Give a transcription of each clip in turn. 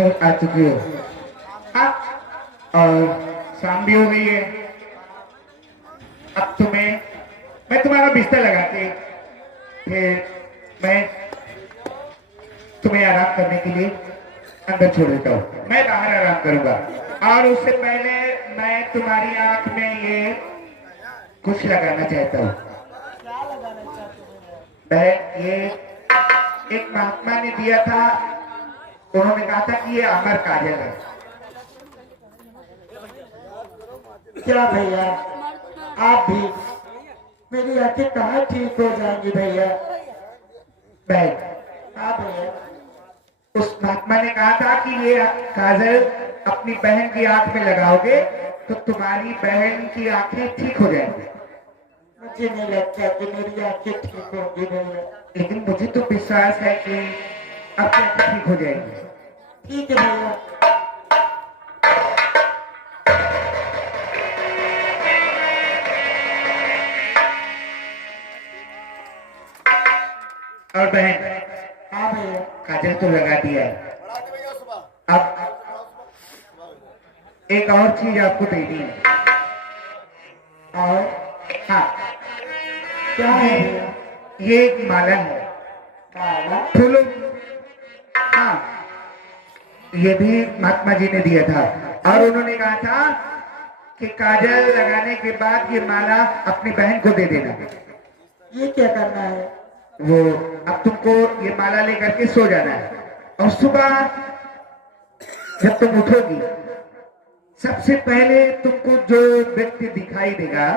घर आ चुकी हो। हाँ, और शाम भी हो गई है। अब मैं तुम्हारा बिस्तर लगा के फिर मैं तुम्हें आराम करने के लिए अंदर छोड़ देता हूँ। मैं बाहर आराम करूंगा और उससे पहले मैं तुम्हारी आंख में ये कुछ लगाना चाहता हूँ। क्या लगाना चाहते हो? बहन, ये एक महात्मा ने दिया था। उन्होंने कहा था कि ये अमर काजल है। क्या भैया, आप भी मेरी आंखें कहाँ ठीक हो जाएंगी भैया? बहन, हाँ भैया, उस महात्मा ने कहा था कि ये काजल अपनी बहन की आंख में लगाओगे तो तुम्हारी बहन की आंखें ठीक हो जाएंगी। मुझे नहीं लगता कि मेरी आंखें ठीक होंगी भैया। लेकिन मुझे तो विश्वास है कि आपकी आंखें ठीक हो जाएंगी। ठीक है भैया। और बहन, हाँ भैया, काजल तो लगा दिया है। अब एक और चीज आपको देनी है। और हाँ, क्या है भैया? ये एक माला है। माला? फूलों। हाँ, ये भी महात्मा जी ने दिया था और उन्होंने कहा था कि काजल लगाने के बाद ये माला अपनी बहन को दे देना। ये क्या करना है? वो अब तुमको ये माला लेकर के सो जाना है और सुबह जब तुम उठोगी सबसे पहले तुमको जो व्यक्ति दिखाई देगा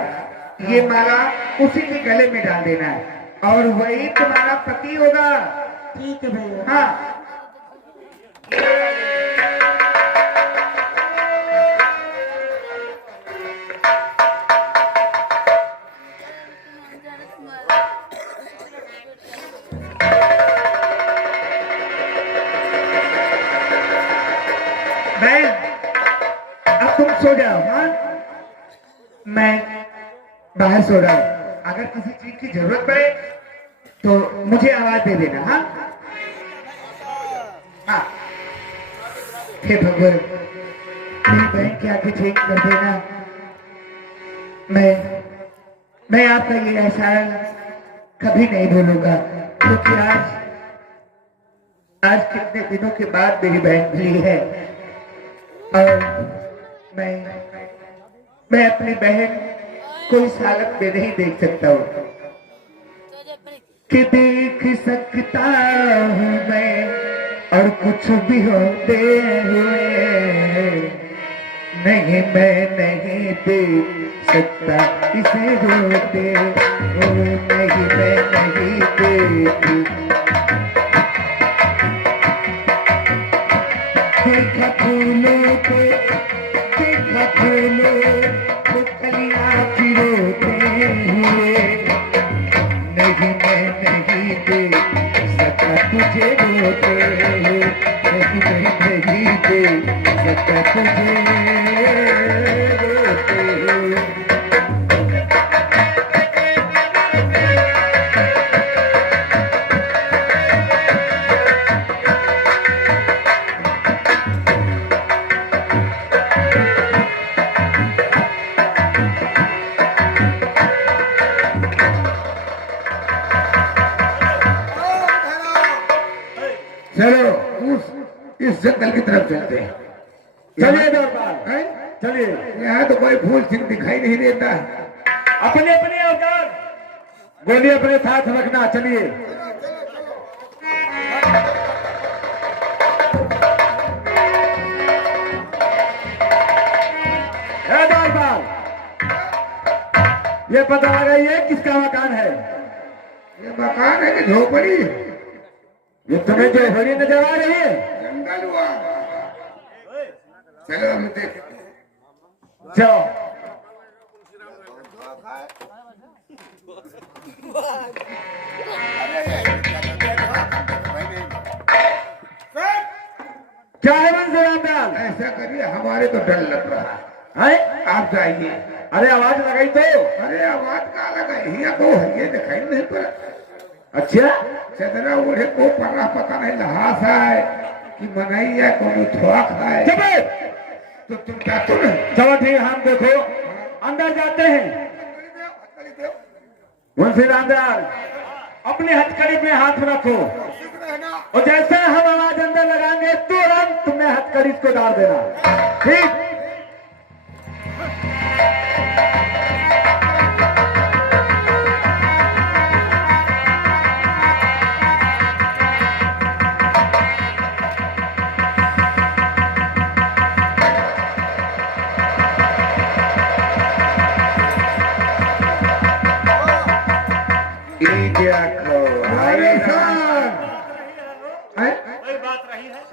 ये माला उसी के गले में डाल देना है और वही तुम्हारा पति होगा। ठीक है भैया। हाँ, मैं अब तुम सो जाओ। हाँ, मैं बाहर सो रहा हूँ। अगर किसी चीज की जरूरत पड़े तो मुझे आवाज दे देना। हाँ हाँ, हे भगवान, मेरी बहन की आंखें ठीक कर देना। मैं आपका ये एहसान कभी नहीं भूलूंगा क्योंकि आज कितने दिनों के बाद मेरी बहन मिली है और मैं अपनी बहन को इस हालत में नहीं देख सकता हूँ कि देख सकता हूँ मैं और कुछ भी होते हुए नहीं, मैं नहीं देख सकता इसे रोते हुए। नहीं, मैं नहीं देख देखा फूलों को, देखा फूलों को कलियां रोते हुए। नहीं, मैं नहीं देख सकता तुझे रोते हुए। नहीं, मैं नहीं देख सकता तुझे रोते हुए। चलो इस जंगल की तरफ चलते हैं। चलिए दरबार, चलिए। यहाँ तो कोई फूल सिंह दिखाई नहीं देता। अपने अपने अवतार गोली अपने साथ रखना। चलिए। दरबार, ये पता लगाइए किसका मकान है? ये मकान है कि झोपड़ी? ये तुम्हें जो हरी नजर आ रही है जंगल हुआ। चलो हम देख। जाओ। क्या है मंसूराम दयाल? ऐसा करिए, हमारे तो डर लग रहा है। आप जाइए। अरे आवाज लगाई तो। अरे आवाज का लगा यहाँ तो ये दिखाई नहीं पड़ा। अच्छा, चदरा ओढ़े को पड़ा पता नहीं लहास है कि मंगाई या कोनो थोड़ा खाए। चुप तो तुम क्या तुम चलो ठीक है, हम देखो अंदर जाते हैं। मुंशी रामदयाल अपने हथकड़ी पे हाथ रखो और जैसे हम आवाज अंदर लगाएंगे तुरंत तुमने हथकड़ी को डाल देना। ठीक।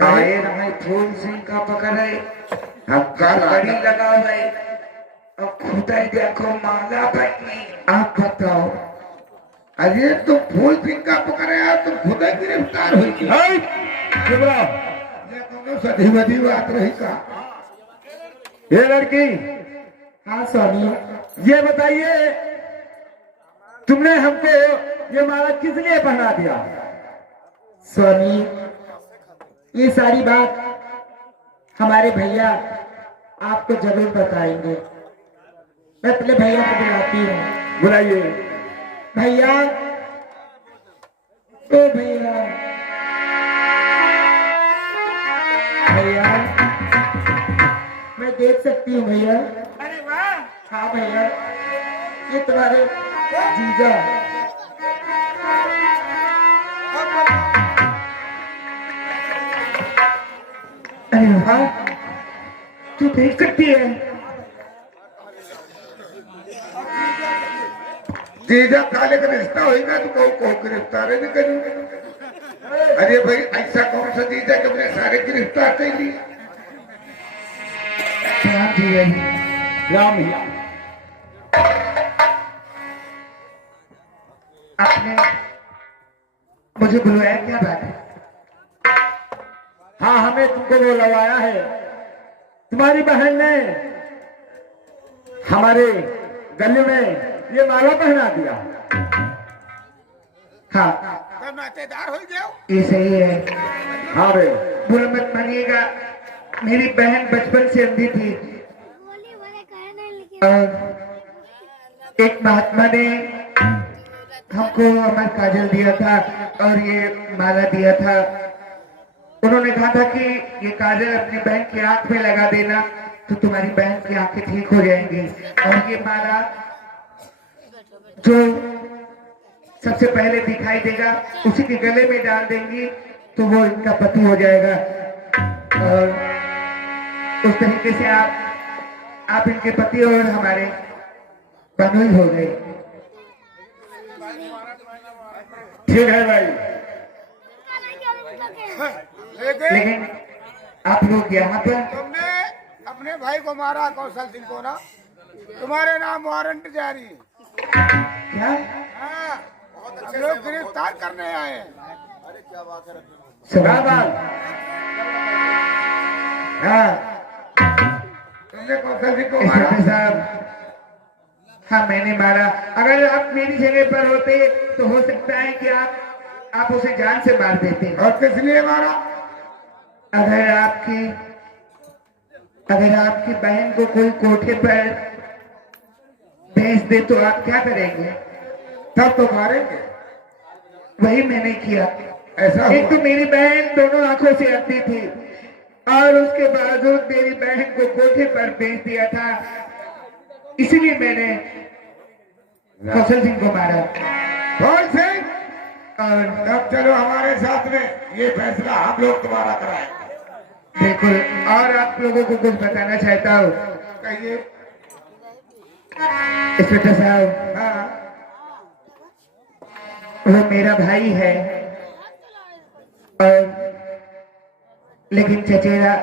आए रहे फूल सिंह का पकड़े हक्का लड़ी लगा गए और खुदाई देखो माला बनी। आप बताओ, अरे तुम फूल सिंह का पकड़े आप तुम खुदा गिरफ्तार हुई थी। ये कौन सदी बदी बात रही का? ये लड़की, हाँ स्वामी। ये बताइए तुमने हमको ये माला किस लिए पहना दिया? स्वामी ये सारी बात हमारे भैया आपको जरूर बताएंगे। मैं अपने भैया को बुलाती हूँ। बुलाइए। भैया, ओ भैया, भैया मैं देख सकती हूँ भैया। अरे वाह। हाँ भैया, ये तुम्हारे जीजा। अरे वाह, तू देख सकती है। जीजा काले का रिश्ता होगा तो कहो गिरफ्तार नहीं करूंगा। अरे भाई ऐसा कौन सा जीजा कि अपने सारे गिरफ्तार कर लिए? राम जी है। राम भैया, आपने मुझे बुलवाया, क्या बात है? हाँ हमें तुमको वो लगवाया है। तुम्हारी बहन ने हमारे गले में ये माला पहना दिया। हाँ नातेदार हो गया। ये सही है। हाँ भाई, बुरा मत मानिएगा, मेरी बहन बचपन से अंधी थी और एक महात्मा ने हमको अमर काजल दिया था और ये माला दिया था। उन्होंने कहा था कि ये काजल अपनी बहन की आंख में लगा देना तो तुम्हारी बहन की आंखें ठीक हो जाएंगी, और ये माला जो सबसे पहले दिखाई देगा उसी के गले में डाल देंगी तो वो इनका पति हो जाएगा, और उस तरीके से आप इनके पति और हमारे बंधु हो गए। ठीक है भाई। लेकिन आप लोग यहाँ पर तुमने अपने भाई को मारा, कौशल सिंह को ना, तुम्हारे नाम वारंट जारी। क्या हाँ, हम लोग गिरफ्तार करने आए हैं। सवाल? हाँ, तुमने कौशल सिंह को मारा? साहब, हाँ मैंने मारा। अगर आप मेरी जगह पर होते तो हो सकता है कि आप उसे जान से मार देते। और किस लिए मारा? अगर आपकी बहन को कोई कोठे पर भेज दे तो आप क्या करेंगे? तब तो मारेंगे। वही मैंने किया। ऐसा एक तो मेरी बहन दोनों आंखों से अंधी थी और उसके बावजूद मेरी बहन को कोठे पर भेज दिया था, इसलिए मैंने कौशल सिंह को मारा। कौन सिंह? और अब चलो हमारे साथ में, ये फैसला हम लोग तुम्हारा कराएंगे। बिल्कुल। और आप लोगों को कुछ बताना चाहता हूँ। कहिए। इंस्पेक्टर साहब, हाँ, वो मेरा भाई है और लेकिन चचेरा,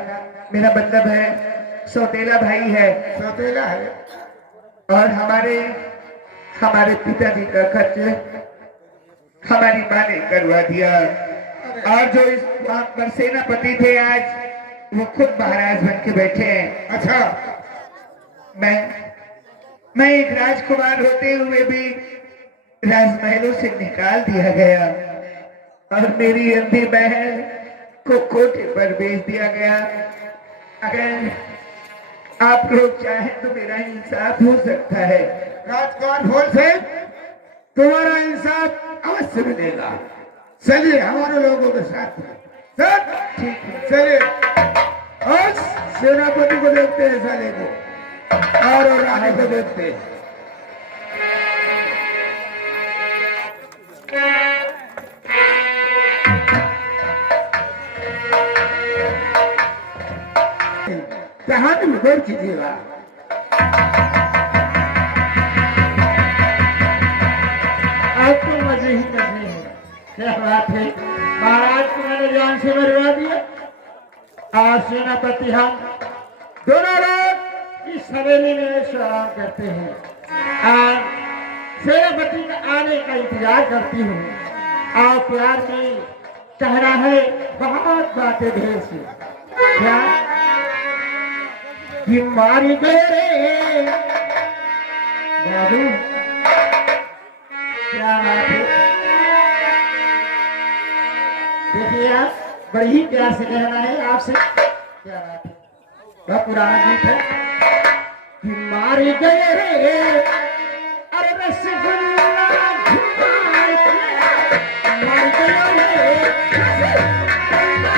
मेरा मतलब है सौतेला भाई है। सौतेला है। और हमारे पिताजी का खर्च हमारी माँ ने करवा दिया, और जो इस वहां पर सेनापति थे आज वो खुद महाराज बन के बैठे हैं। अच्छा, मैं एक राजकुमार होते हुए भी राजमहलों से निकाल दिया गया और मेरी अंधी बहन को कोटे पर बेच दिया गया। अगर आप लोग चाहें तो मेरा इंसाफ हो सकता है। राजकुमार भोल से तुम्हारा इंसाफ अवश्य मिलेगा। चलिए हमारे लोगों के साथ में। ठीक है। चलिए और सेनापति को देखते हैं साले को और रानी को देखते हैं। हाथ में गौर कीजिएगा। आप तो मजे ही करने हैं। क्या बात है, महाराज को मैंने जान से मरवा दिया। आज सेनापति हम दोनों लोग इस हवेली में विश्राम करते हैं। आज सेनापति के आने का इंतजार करती हूँ। और प्यार में कहना है बहुत बातें ढेर से। क्या कि मारी गए रे बाबू, क्या बात है। देखिए आप बड़ी ही प्यार से कहना है आपसे। क्या बात है, वह पुराना गीत है कि मारी गए रे अरे रसगुल्ला घुमाए के, मारी गए रे रसगुल्ला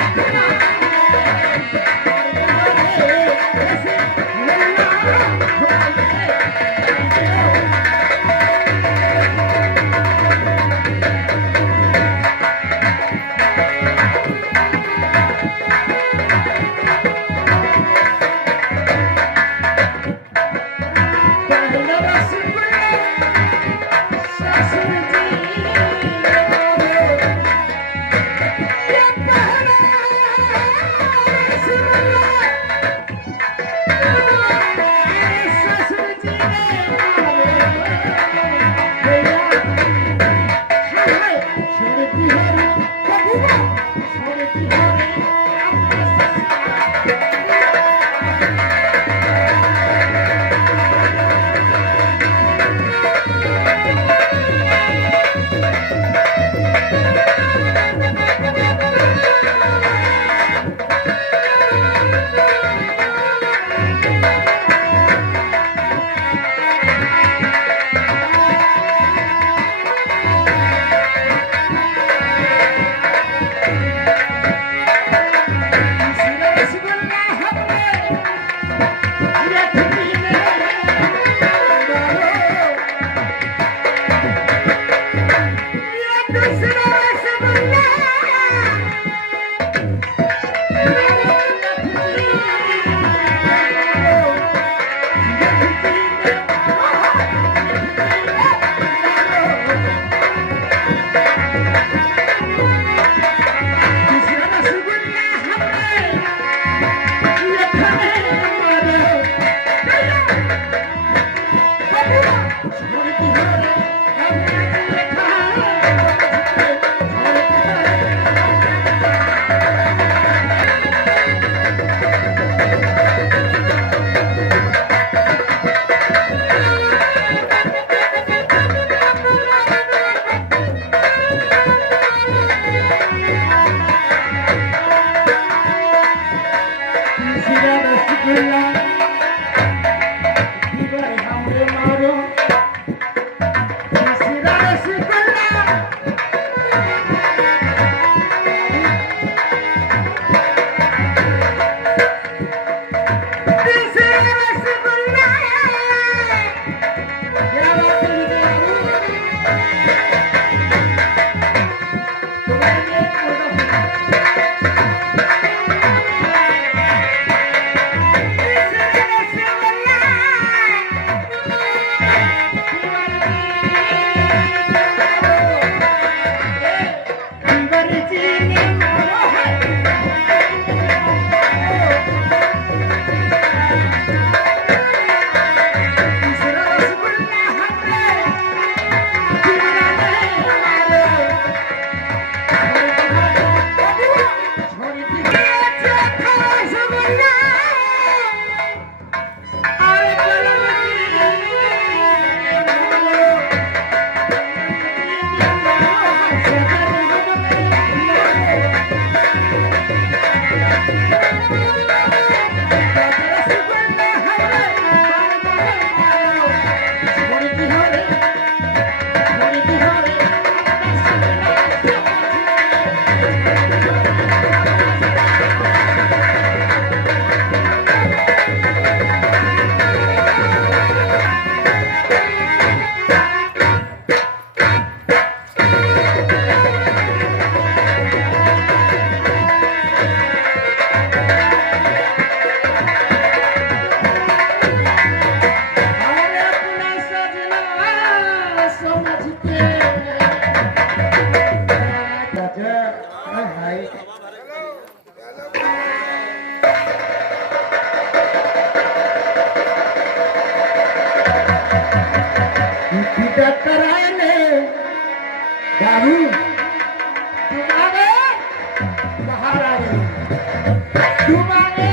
समझते राजा हाय पिता कराने बाबू तुम्हारे बाहर आ गए तुम्हारे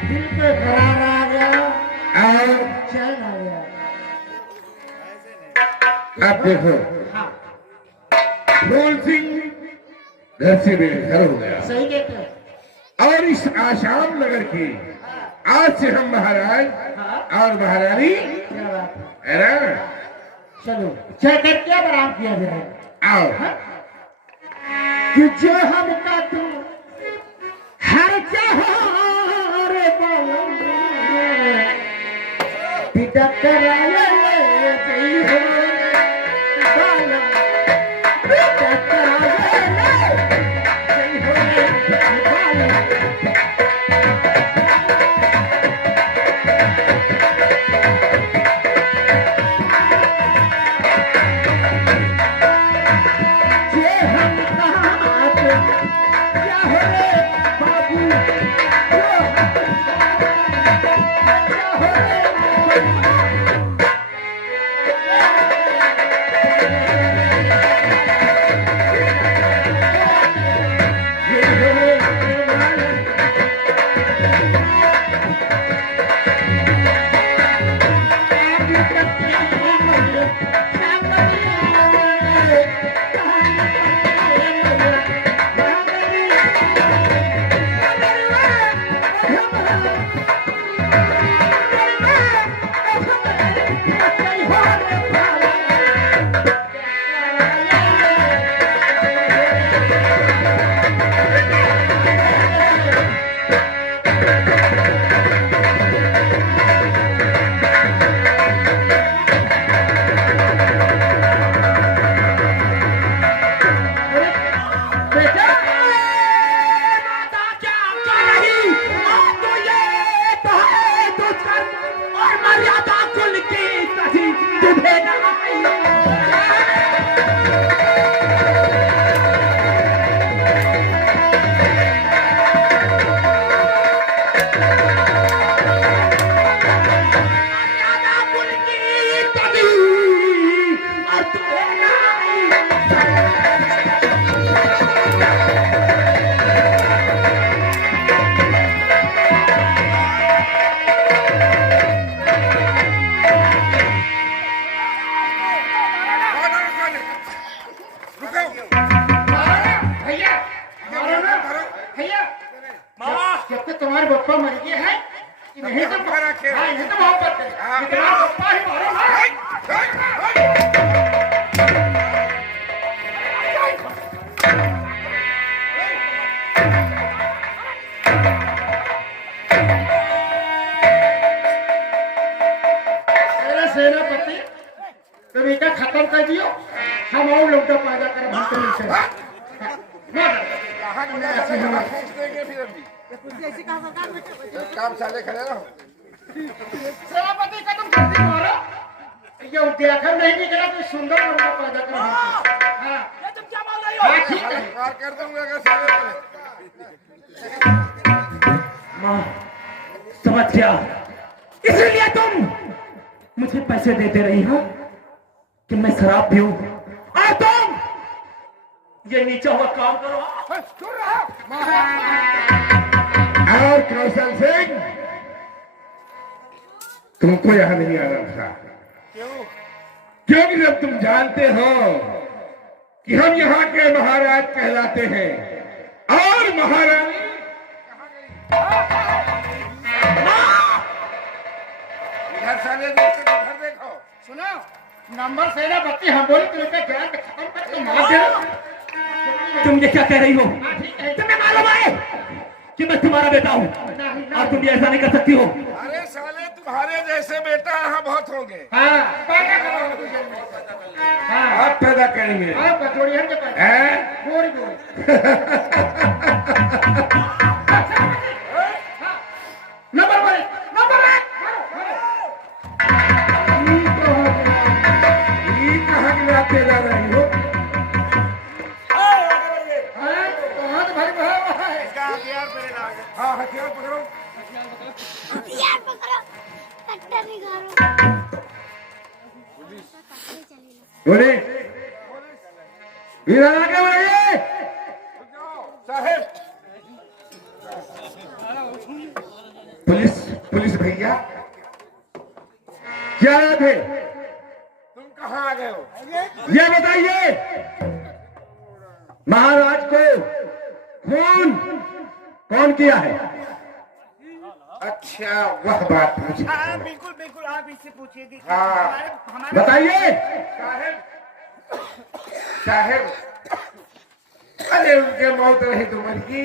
दिल पे करार आ गया और चैन आ गया आप देखो हाँ फूल सिंह घर से बेघर हो गया सही कहते हो और इस आसाम नगर की आज से हम महाराज हाँ और महारानी क्या बात है है ना चलो चल कर क्या बराम किया जाए आओ कि जो हमका तू हर चाहो रे बालम पिता कराले जई हो बालम पिता कराले जई हो बालम जे हम कहाँ क्या हो रे बाबू जो क्या हो रे बेटा माता क्या कर रही तो ये तो है तो कर और मर्यादा कुल की कभी तुम्हें न आई मर्यादा कुल की कभी और तुम्हें न आई भैया मारो ना भैया जब तक तुम्हारे पप्पा मर गए हैं नहीं तो हाँ नहीं तो मोहब्बत है तुम्हारा पप्पा ही मारो ना अरे सेनापति तुम इनका खत्म कर दियो हम और लोग का पैदा कर हम तो नहीं काम साले खड़े रहो सेनापति का तुम जल्दी मारो ये देखा नहीं निकला कोई सुंदर लड़का पैदा कर हाँ ये तुम क्या बोल रही हो हाँ ठीक है कार कर दूंगा अगर साले माँ समझ गया इसलिए तुम मुझे पैसे देते रही हो कि मैं शराब पीऊं और तुम ये नीचा हुआ काम करो और कौशल सिंह तुमको यहाँ नहीं आना था क्योंकि जब तुम जानते हो कि हम यहाँ के महाराज कहलाते हैं और महारानी इधर साले देखो इधर देखो सुनो नंबर सेनापति हम बोले तुम इनका ध्यान खत्म कर तुम मार दे तुम ये क्या कह रही हो हाँ ठीक है तुम्हें मालूम है कि मैं तुम्हारा बेटा हूँ और तुम ये ऐसा नहीं कर सकती हो अरे साले तुम्हारे जैसे बेटा यहाँ बहुत होंगे हाँ पैदा करो तुझे हाँ आप पैदा करेंगे हाँ पतोड़ी हम के पास हैं? गोरी गोरी नंबर वन नंबर वन ठीक से जा रही हो? अरे बहुत भारी भाव है। हाँ, हथियार पकड़ो। यार पकड़ो कट्टा निकालो बोले इधर आके बढ़िए साहब। पुलिस पुलिस भैया क्या बात है? तुम कहाँ आ गए हो? ये बताइए महाराज को खून कौन किया है? अच्छा वह बात पूछी। हाँ बिल्कुल बिल्कुल आप इससे पूछिए। हाँ बताइए साहब। साहब अरे उनके मौत रही तो मर की।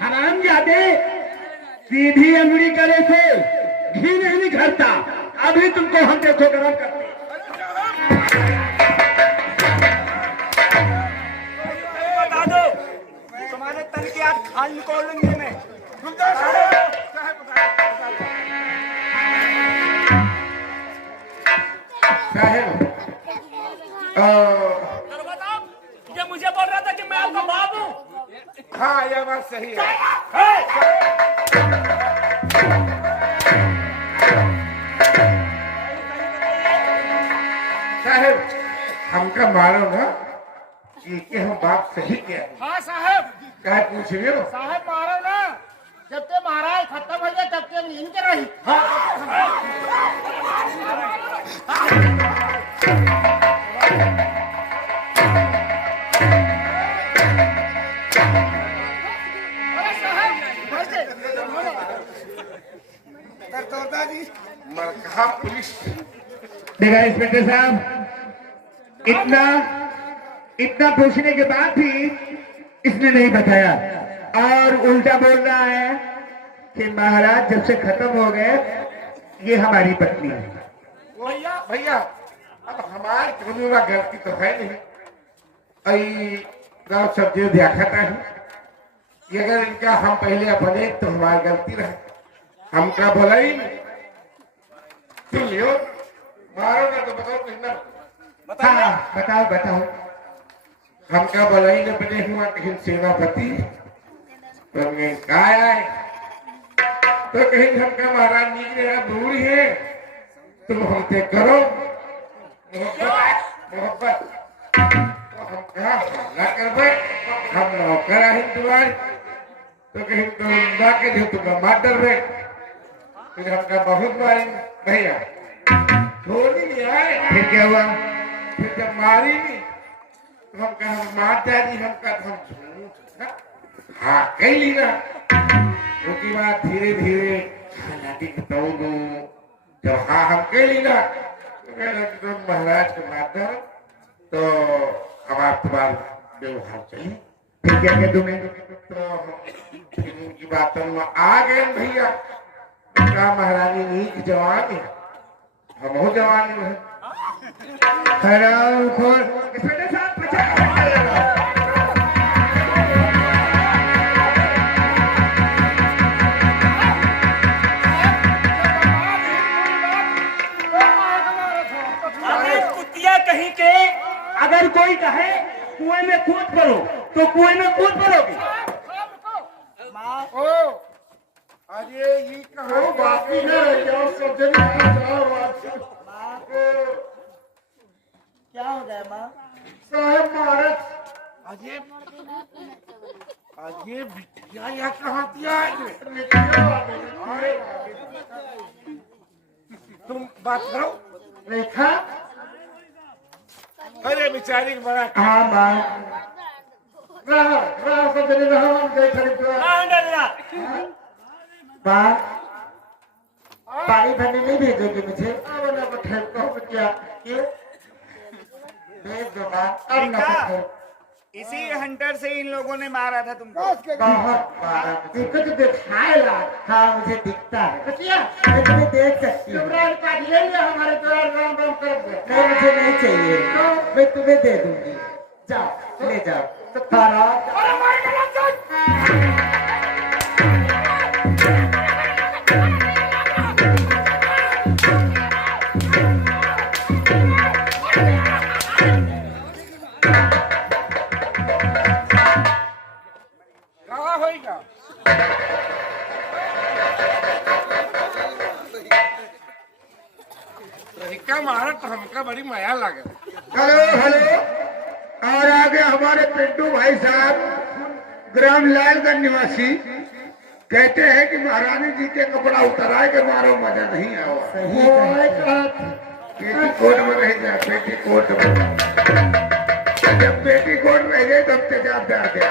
हराम जाते सीधी अंगुली करे थे घी नहीं निखरता। अभी तुमको हम देखो गरम करते। बता दो तुम्हारे तन की आज खाल निकाल लेंगे मैं। साहब ये मुझे बोल रहा था कि मैं आपका बाप हूँ। हाँ यह बात सही है। साहब हमका मारो ना कि हम बाप सही क्या है। हाँ साहब क्या पूछ रहे हो? साहब मारो ना जब तक महाराज खत्म हो जाए तब तक नींद कर रही। अरे साहब कैसे मरकहा पुलिस। देखा इंस्पेक्टर साहब इतना इतना पूछने के बाद भी इसने नहीं बताया और उल्टा बोल रहा है कि महाराज जब से खत्म हो गए ये हमारी पत्नी है। भैया भैया अब हमारी कोई गलती तो है नहीं। आई गाँव सब जो देखा था ये अगर इनका हम पहले अपने तो हमारी गलती रहे। हमका बोला ही नहीं। सुन लियो मारो ना तो बताओ कितना। हाँ बताओ बताओ। हमका बोला ही नहीं बने हुआ कहीं सेनापति तो मैं कहा आए तो कहीं हमका महाराज नीक मेरा दूर है तुम हमसे करो मोहब्बत मोहब्बत। तो हम कहा हमला कर भाई हम नौकर आए तुम्हारे तो कहीं तुम ना के जो तुम्हें मार डर रहे फिर हमका बहुत मारे भैया थोड़ी नहीं आए। फिर क्या हुआ? फिर जब मारी नहीं तो हम कहा मार जाती हमका तो हम झूठ था। हाँ कह ली ना उसके बाद धीरे धीरे हालांकि बताऊँ जब हाँ हम कह ली ना तो महाराज को मार दो तो हमारा तुम्हारा व्यवहार चले। फिर क्या क्या तुम्हें? तो फिर उनकी बातों में आ गए भैया। कहा महारानी नीक जवान है हम हो जवान है। हराम खोर इंस्पेक्टर साहब बचाओ। अरे कुतिया कहीं के अगर कोई कहे कुएं में कूद पड़ो तो कुएं में कूद पड़ोगे। अरे ये कहाँ बाकी है जाओ सब जगह जाओ क्या हो गया माँ? साहब महाराज अजय अजय बिटिया या कहाँ दिया है? तुम बात करो रेखा। अरे बेचारी को बड़ा हाँ माँ रहा सब जगह रहा हम गए खरीद माँ पानी भरने नहीं भेजोगे मुझे? क्या क्यों भेज दो माँ। अब ना पूछो। इसी हंटर से इन लोगों ने मारा था तुमको। बहुत मारा मुझे। तुमको तो दिखाएगा। हाँ मुझे दिखता है बचिया मैं तुम्हें देख सकती हूँ। चुपरान पाठ ले लिया हमारे द्वार राम राम कर दे। नहीं मुझे नहीं चाहिए मैं तुम्हें दे दूंगी। जाओ ले जाओ। हराम तुम्हारा तो हमका बड़ी माया लगे। Hello hello. और आगे हमारे पिंटू भाई साहब ग्राम लालगंज निवासी कहते हैं कि महारानी जी के कपड़ा उतराए के मारो मजा नहीं आवा। सही कहा। पेटीकोट में रह जाए, पेटीकोट में। जब पेटीकोट में गए तब तेजाब प्यार दिया।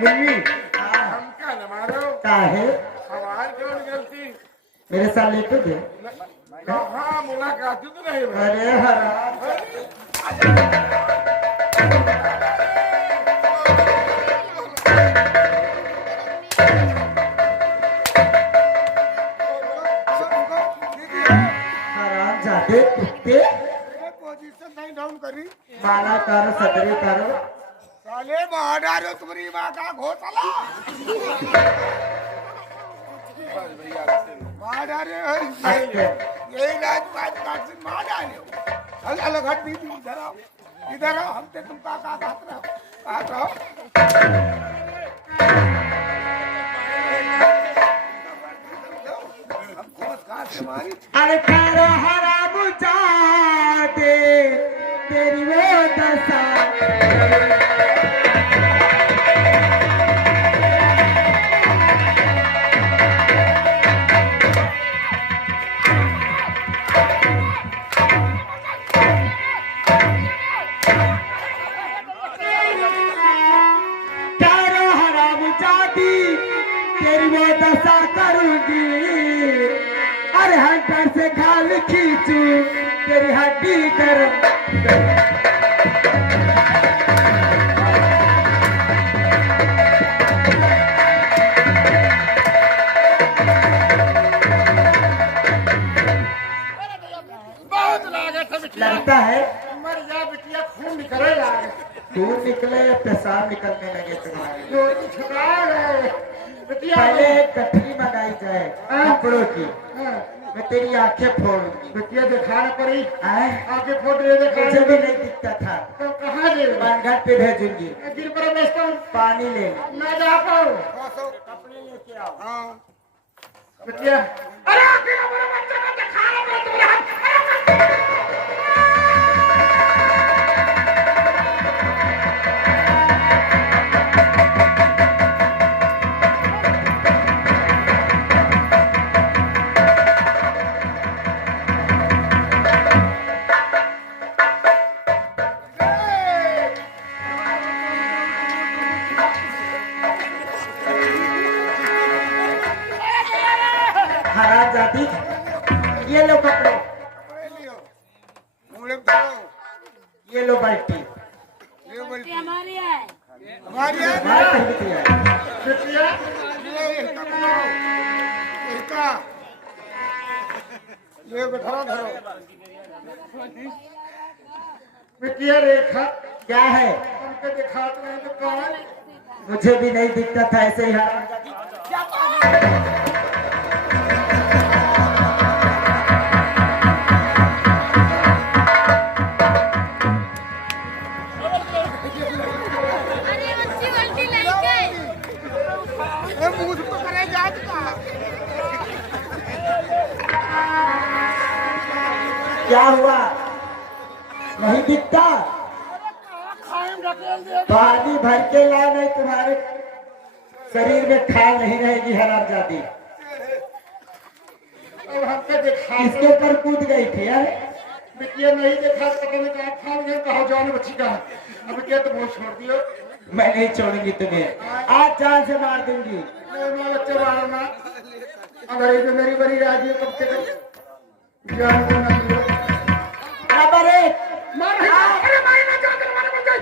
मुन्नी हमका न मारो। क्या है हमारी कौन गलती? मेरे साथ लेके थे। हाँ मुलाकात तो नहीं हुई। अरे हराम। हराम जाते कुत्ते। पोजीशन नहीं डाउन करी। माला करो सदरी करो। साले बाहर तुम्हारी माँ का घोटाला। मार डाले यही राजपाट काट से मार डाले हो। अलग अलग हट दी इधर आओ, इधर आओ। हम ते तुम का काट रहो। अरे खारो हराम जाते तेरी वो दशा। खारो हराम जाती तेरी वो दशा करूंगी। अरे हंटर से खाल खींचू तेरी हड्डी कर। बहुत लागत है बिटिया। लगता है मर जा बिटिया, खून निकले लागे। दूध निकले पेशाब निकलने लगे तुम्हारे। जो छुड़ा है बिटिया। पहले एक गठरी मंगाई जाए कपड़ों की। मैं तेरी आंखें फोड़ूंगी। बिटिया दिखाना पड़ी। आए आगे फोटो देखा। मुझे भी नहीं दिखता था। तो कहाँ ले? घर पे भेजूंगी। गिर पर बेचता हूँ। पानी ले। ना जा पाओ। कपड़े लेके आओ। हाँ बिटिया। अरे आखिर हमारे बच्चे को दिखाना पड़ा तुम्हारे हाथ। हराम जाती ये लो कपड़े, ये लो बाल्टी। हमारी है। बाहर खरीदती है। बिटिया ये बैठा धरो। बिटिया रेखा क्या है? हमको दिखाते नहीं तो कौन? मुझे भी नहीं दिखता था ऐसे ही हराम जाती। अरे अच्छी गलती नहीं गई। मुझ को करे जात का। क्या हुआ? नहीं दिखता? पानी भर के ला, नहीं तुम्हारे शरीर में खाल नहीं रहेगी हराम जाती। अब हमको दिखा इसके ऊपर कूद गई थी यार। बिटिया नहीं देखा तो मैंने कहा था मुझे कहा जान बच्ची का। अब क्या तुम वो छोड़ दियो? मैं नहीं छोड़ूंगी तुम्हें, आज जान से मार दूंगी। मैं बच्चे मारो ना। अगर ये मेरी बड़ी राजी है कब से जान को ना दियो। नंबर एक मार अरे मारी ना जान मारे मत गई।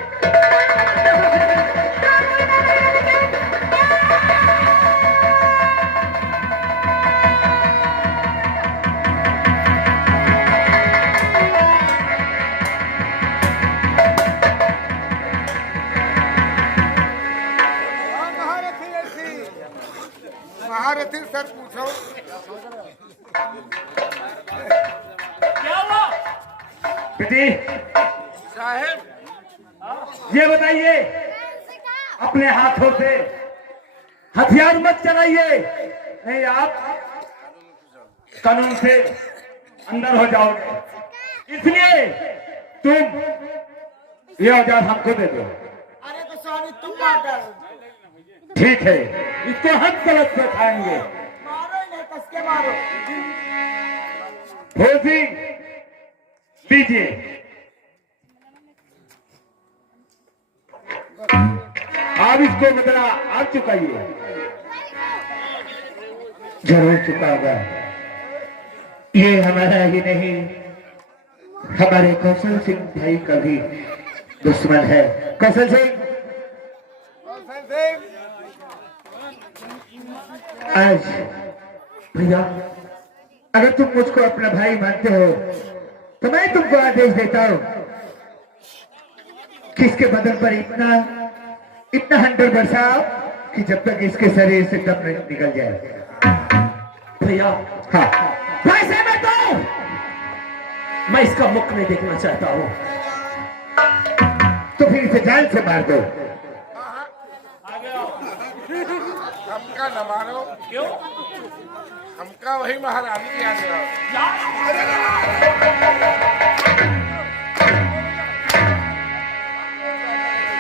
महारथी सर पूछो। बेटी साहेब ये बताइए, अपने हाथों से हथियार मत चलाइए, नहीं आप कानून से अंदर हो जाओगे। इसलिए तुम ये औजार हमको दे दो। अरे तो स्वामी तुम मार डालो। ठीक है, इसको हम गलत से खाएंगे। मारो ही नहीं, कस के मारो। फौजी दीजिए। आप इसको बदला आप चुकाइए। जरूर चुकाऊंगा। ये हमारा ही नहीं, हमारे कौशल सिंह भाई का भी दुश्मन है। कौशल सिंह, आज भैया अगर तुम मुझको अपना भाई मानते हो तो मैं तुमको आदेश देता हूं कि इसके बदन पर इतना हंटर बरसाओ कि जब तक इसके शरीर से दम नहीं निकल जाए। भैया हाँ, वैसे में तो मैं इसका मुख नहीं देखना चाहता हूं। तो फिर इसे जान से मार दो। हमका न मारो। क्यों? हमका वही महारानी याद है।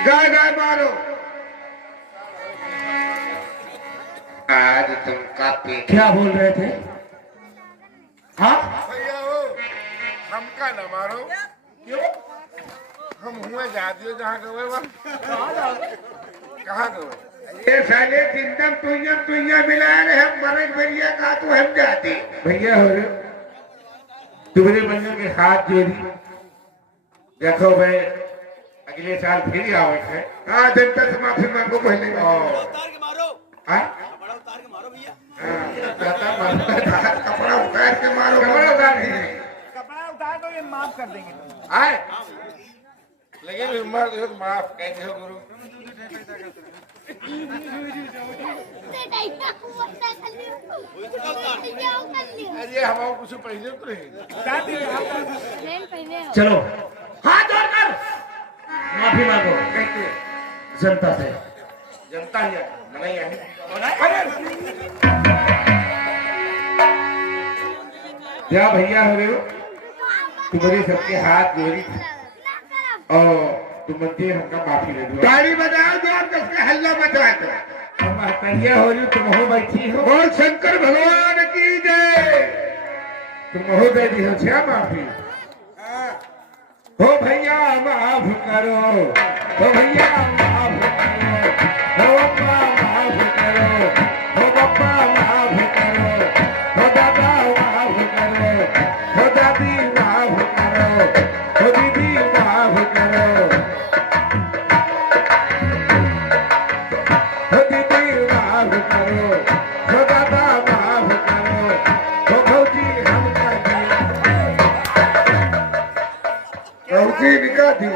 गाय गाय मारो। आज तुमका पेट क्या बोल रहे थे? हाँ, भैया हो, हमका न मारो। क्यों? हम हुए जाती जहाँ गए वहाँ कहाँ गए? ये साले जिंदम तुइया मिला रहे हम मरक भैया का तो हम जाते भैया हो रहे तुम्हारे बंधु के हाथ जोड़ी देखो भाई अगले साल फिर आओ है। हाँ, जनता से माफी मांगो पहले। उतार के मारो। हाँ? कपड़ा उतार के मारो भैया। कपड़ा उतार के मारो। कपड़ा उतार के कपड़ा उतार दो, ये माफ कर देंगे। आए लेकिन हिम्मत हो तो माफ कैसे हो गुरु? अरे हम कुछ पहले तो नहीं। चलो हाथ जोड़कर माफी मांगो जनता से। जनता है नहीं है। क्या भैया हो रहे हो? तुम्हारे सबके हाथ जोड़ी और तुम मंदिर हमका माफी दे दो। गाड़ी बजाओ जो आप उसका हल्ला मचा दो। हम महतरिया हो रही तुम हो बैठी हो। बोल शंकर भगवान की जय। तुम हो दे दी हो क्या माफी? हो भैया माफ करो, हो भैया माफ करो, हो अप्पा माफ करो, हो बप्पा माफ करो, हो दादा माफ करो, हो दादी माफ करो, हो दीदी माफ करो, हो दीदी माफ करो, हो दादा माफ करो, हो भौजी हमका भौजी निका दी।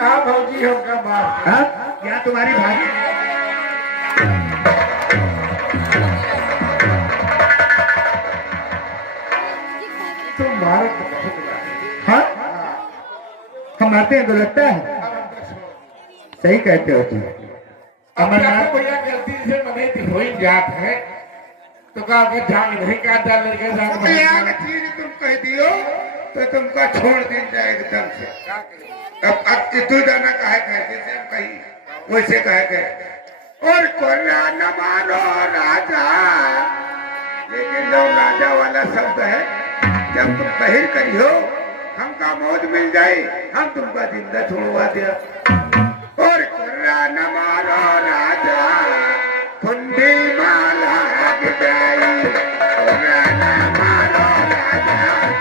हाँ भौजी हमका माफ। हाँ, क्या तुम्हारी भाभी? तुम मारो तो बहुत हाँ, हम मारते हैं तो लगता है। सही कहते हो तुम। अमरनाथ भैया गलती से मने हो ही जात है तो का अगर जान नहीं काट डाल लड़के जान भैया चीज तुम कह दियो तो तुमको छोड़ दी जाए एकदम से। अब तू जाना काहे कहते से हम कही वैसे कहे के और कोरा न मारो राजा। लेकिन जो राजा वाला शब्द है जब तुम बहिर करियो हमका मौज मिल जाए हम तुमका जिंदा छोड़वा दिया। और कोरा न मारो राजा कुंडी माला गिराई। कोरा न मारो राजा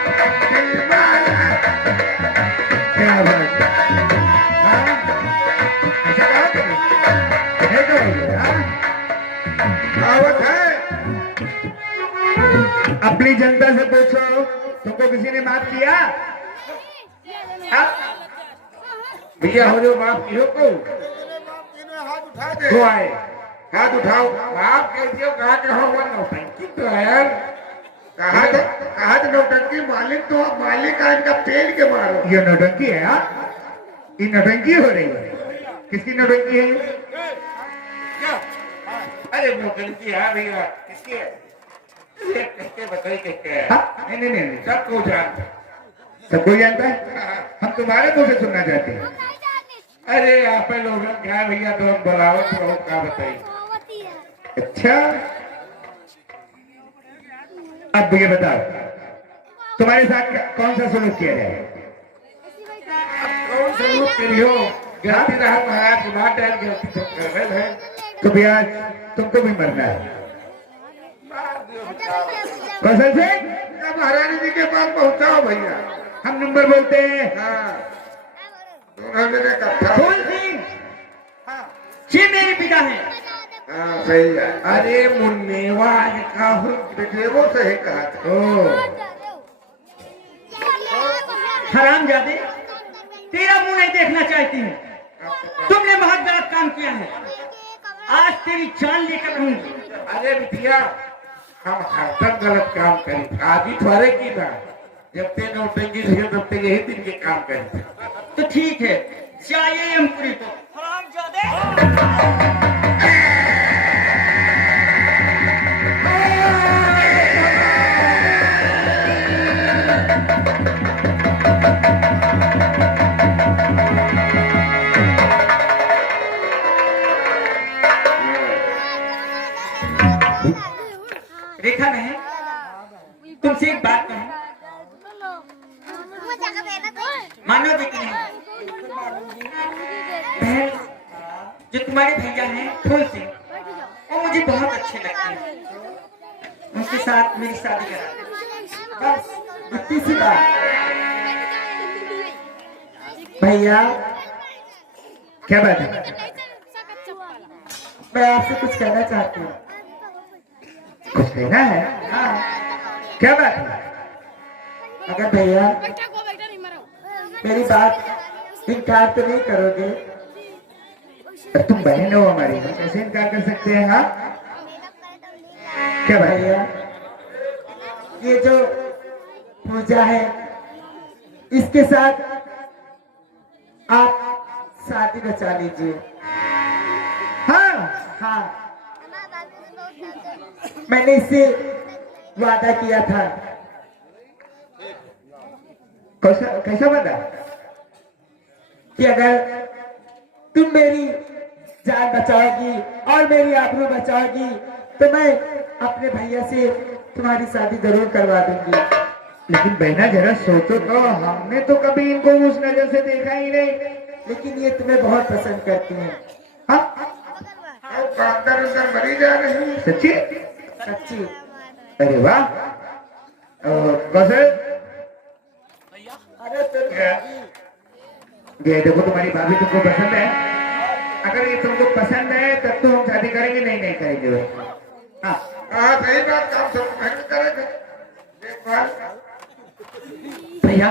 कुंडी माला। क्या बात है? हाँ? ऐसा कहा तुमने? है तो भैया, हाँ? कहावत है अपनी जनता से पूछो, तुमको किसी ने माफ किया? हाँ? भैया हो जो माफ कियो को हाथ उठा दे। तो आए हाथ उठाओ माफ कह दियो। कहा के हो वो नौटंकी तो है यार। कहा तो नौटंकी मालिक तो मालिक का इनका पेल के मारो। ये नौटंकी है? हाँ, ये नौटंकी हो रही है। किसकी नौटंकी है ये? क्या? अरे नौटंकी है भैया किसकी है? ये कहके बताइए कि हाँ नहीं नहीं नहीं सबको जानता। सब कोई जानता है, हम तुम्हारे मुंह से सुनना चाहते हैं। अरे आप लोग क्या भैया तो हम बलावत रहो क्या बताइए। अच्छा अब ये बताओ तुम्हारे साथ कौन सा सलूक किया जाए? कौन सा लोग करियो गलती रहा महाराज मार डाल गलती तो कर रहे हैं। तो भैया तुमको भी मरना है। कौशल सिंह अब महारानी जी के पास पहुंचाओ भैया। हम नंबर बोलते हैं। हाँ दोनों जने इकट्ठा। फूल सिंह, ये मेरे पिता हैं। हाँ सही है। अरे मुन्नेवा आज का बेटेवो से ही कहा था। ओ हरामजादे, तेरा मुंह नहीं देखना चाहती हूँ। तुमने बहुत गलत काम किया है। आज तेरी जान लेकर रहूंगी। अरे बिटिया हम हरदम गलत काम करी आज ही थोड़े की ना जब ते नौटंकी थे तब ते यही दिन के काम करे थे। तो ठीक है, चाहिए यमपुरी को। रेखा बहन, तुमसे एक बात कहूं, मानोगे कि नहीं? बहन, जो तुम्हारे भैया हैं फूल सिंह, वो मुझे बहुत अच्छे लगते हैं। उनके साथ मेरी शादी करा दो। बस इतनी सी बात। भैया क्या बात है? मैं आपसे कुछ कहना चाहती हूँ। कुछ कहना है? हाँ, क्या बात है? अगर भैया मेरी बात इनकार तो नहीं करोगे? तुम बहन हो हमारी, हम कैसे इनकार कर सकते हैं? हाँ क्या बात है? भैया, ये जो पूजा है इसके साथ आप शादी बचा लीजिए। हाँ हाँ, मैंने इससे वादा किया था। कैसा वादा? कि अगर तुम मेरी जान बचाओगी और मेरी आबरू बचाओगी तो मैं अपने भैया से तुम्हारी शादी जरूर करवा दूंगी। लेकिन बहना जरा सोचो तो, हमने तो कभी इनको उस नजर से देखा ही नहीं। लेकिन ये तुम्हें बहुत पसंद करती हैं। हाँ अब अंदर अंदर मरी जा रही है। सच्ची? सच्ची। अरे वाह। कौशल अरे ये देखो तुम्हारी भाभी तुमको पसंद है। अगर ये तुमको पसंद है तब तो हम शादी करेंगे, नहीं करेंगे। हाँ हाँ सही बात काम सब महंगे करेंगे। देखभाल भैया,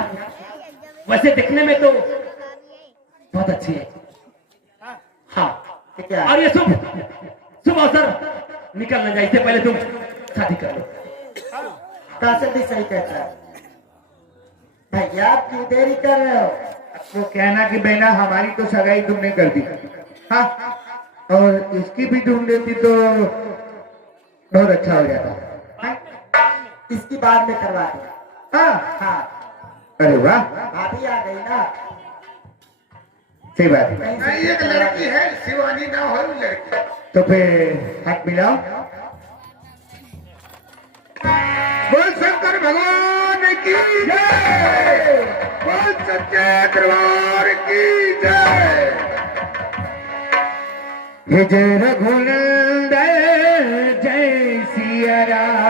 वैसे दिखने में तो बहुत अच्छी है। हाँ, क्या? और ये शुभ अवसर निकल न जाए, इससे पहले तुम शादी कर लो। कासिम भी सही कहता है। भैया आप क्यों देरी कर रहे हो? वो कहना कि बहना हमारी तो सगाई तुमने कर दी, हाँ, और इसकी भी ढूंढ देती तो बहुत अच्छा हो जाता। हाँ? इसकी बाद में करवा दो। हाँ हाँ, अरे वाह, भाभी आ गई ना। सही बात है। कहीं नहीं से एक लड़की है शिवानी ना हो लड़की। तो फिर हाथ मिलाओ। बोल शंकर भगवान की जय, बोल सच्चे दरबार की जय। जय रघुनंदन जय सिया राम।